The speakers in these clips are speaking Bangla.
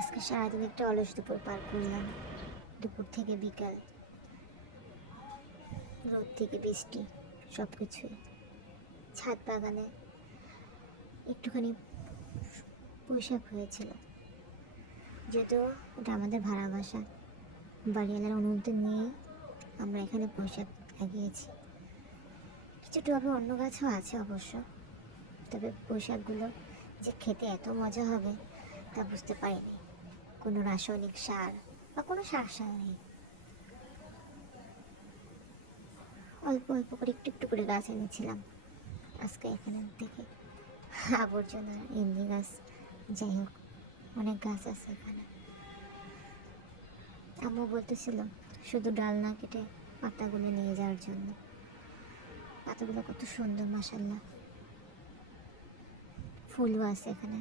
আজকে সারাদিন একটা অলস দুপুর পার করলাম। দুপুর থেকে বিকাল, রোদ থেকে বৃষ্টি, সব কিছুই। ছাদ বাগানে একটুখানি পুঁইশাক হয়েছিল, যেহেতু এটা আমাদের ভাড়া বাসা, বাড়িওয়ালার অনুমতি নিয়ে আমরা এখানে পুঁইশাক লাগিয়েছি। কিছু টবে অন্য গাছও আছে অবশ্য, তবে পুঁইশাকগুলো যে খেতে এত মজা হবে তা বুঝতে পারিনি। কোনো রাসায়নিক সার বা কোনো সার নেই, অল্প অল্প করে একটু একটু করে গাছ এনেছিলাম আজকে এখানে থেকে, আবর্জনা এমনি গাছ। যাই হোক, অনেক গাছ আছে এখানে। আম্মু বলতেছিল শুধু ডাল না কেটে পাতাগুলো নিয়ে যাওয়ার জন্য। পাতাগুলো কত সুন্দর মাশাআল্লাহ, ফুলও আছে এখানে।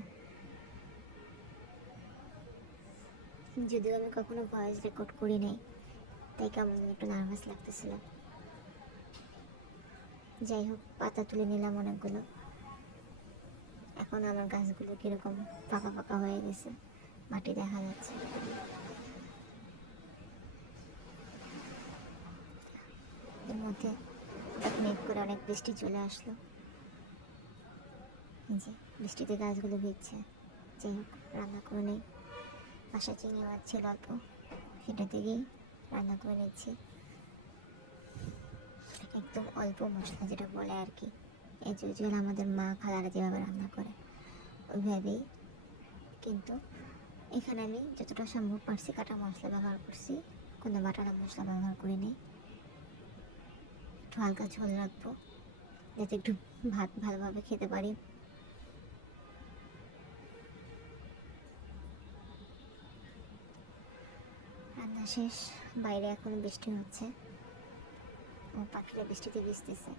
যদিও আমি কখনো ভয়েস রেকর্ড করি নাই, তাই কেমন একটু নার্ভাস লাগতেছিল। যাই হোক, পাতা তুলে নিলাম অনেকগুলো। এখন আমার গাছগুলো কিরকম ফাঁকা ফাঁকা হয়ে গেছে, মাটি দেখা যাচ্ছে। এর মধ্যে মেঘ করে অনেক বৃষ্টি চলে আসলো। যে বৃষ্টিতে গাছগুলো ভিজছে। যাই হোক, রান্না করে নেই। বাসা চিংড়ি মাছ ছিল অল্প, সেটা থেকেই রান্না করে নিচ্ছি। একদম অল্প মশলা, যেটা বলে আর কি, এই যে আমাদের মা খালারা যেভাবে রান্না করে ওইভাবেই। কিন্তু এখানে আমি যতটা সম্ভব পারছি কাটা মশলা ব্যবহার করছি, কোনো বাটানো মশলা ব্যবহার করিনি। একটু হালকা ঝোল রাখবো যাতে একটু ভাত ভালোভাবে খেতে পারি। রান্না শেষ, বাইরে এখন বৃষ্টি হচ্ছে, ও পাখিরা বৃষ্টিতে ভিজতেছে।